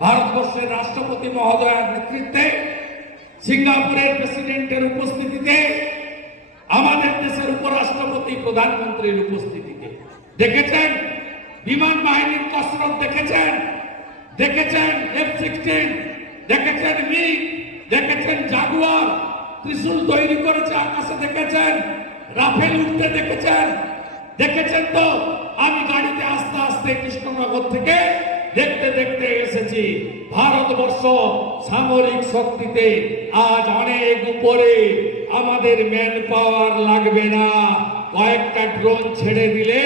ভারতবর্ষের রাষ্ট্রপতি মহোদয়ের নেতৃত্বে সিঙ্গাপুরের প্রেসিডেন্টের উপস্থিতিতে, আমাদের দেশের উপরাষ্ট্রপতি, প্রধানমন্ত্রীর উপস্থিতিতে। দেখেছেন? বিমান বাহিনীর কসরত দেখেছেন? দেখেছেন এফ সিক্সটিন দেখেছেন মি দেখেছেন জাগুয়ার ত্রিশূল তৈরি করেছে আকাশে দেখেছেন? রাফেল উঠতে দেখেছেন? দেখেছেন তো? আমি গাড়িতে আস্তে আস্তে কৃষ্ণনগর থেকে দেখতে দেখতে এসেছি। ভারতবর্ষ সামরিক শক্তিতে আজ অনেক উপরে। আমাদের ম্যান পাওয়ার লাগবে না। কয়েকটা ড্রোন ছেড়ে দিলে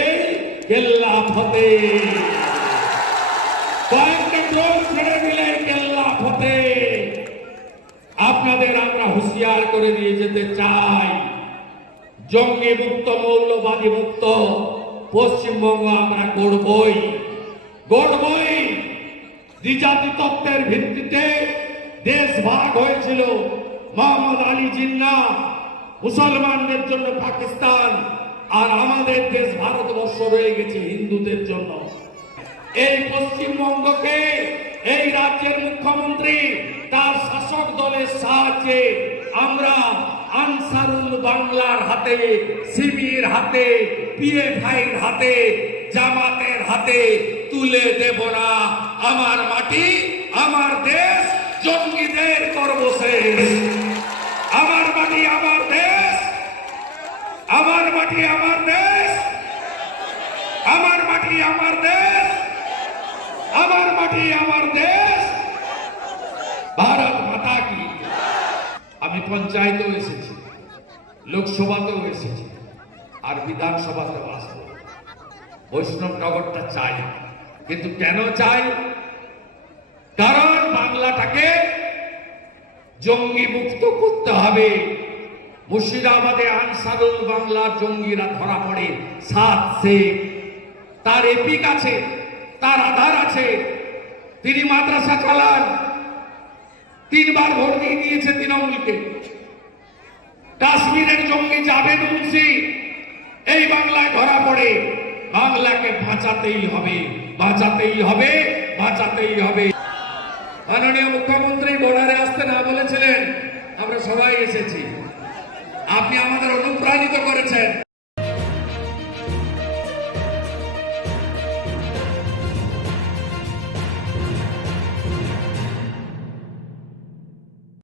কেল্লা ফতে কয়েকটা ড্রোন ছেড়ে দিলে কেল্লা ফতে আপনাদের আমরা হুঁশিয়ার করে দিয়ে যেতে চাই। জঙ্গি মুক্ত, মৌলবাদী মুক্ত, পশ্চিমবঙ্গ আমরা গড়বই। গড়বই দ্বিজাতি তত্ত্বের ভিত্তিতে দেশ ভাগ হয়েছিল। মোহাম্মদ আলী জিন্না মুসলমানদের জন্য পাকিস্তান আর আমাদের দেশ ভারতবর্ষ রয়ে গেছে হিন্দুদের জন্য। এই পশ্চিমবঙ্গকে, এই রাজ্যের মুখ্যমন্ত্রী, তার শাসক দলের সাহায্যে আমরা আনসারুল বাংলার হাতে শিবির হাতে পিএফআইর হাতে, জামাতের হাতে তুলে দেব না। আমার মাটি, আমার দেশ, জঙ্গিদের সর্বশেষ আমার মাটি, আমার দেশ, আমার মাটি, আমার দেশ, আমার মাটি, আমার দেশ, আমার মাটি, আমার দেশ। ভারত মাতা কি? আমি পঞ্চায়েতেও এসেছি, লোকসভাতেও এসেছি, আর বিধানসভাতেও আসব। বৈষ্ণবনগরটা চাই। কিন্তু কেন চাই? কারণ বাংলাটাকে জঙ্গি মুক্ত করতে হবে। মুর্শিদাবাদে আনসারুল বাংলার জঙ্গিরা ধরা পড়ে সাত শেখ। তার এপিক আছে, তার আধার আছে। তিনি মাদ্রাসা চালান। তিনবার ভোট দিয়ে দিয়েছে তৃণমূলকে। কাশ্মীরের জঙ্গি জাভেদ মুন্সি এই বাংলায় ধরা পড়ে। বাংলাকে বাঁচাতেই হবে। বাঁচাতেই হবে বাঁচাতেই হবে। মাননীয় মুখ্যমন্ত্রী বর্ডারে আসতে না বলেছিলেন, আমরা সবাই এসেছি। আপনি আমাদের অনুপ্রাণিত করেছেন।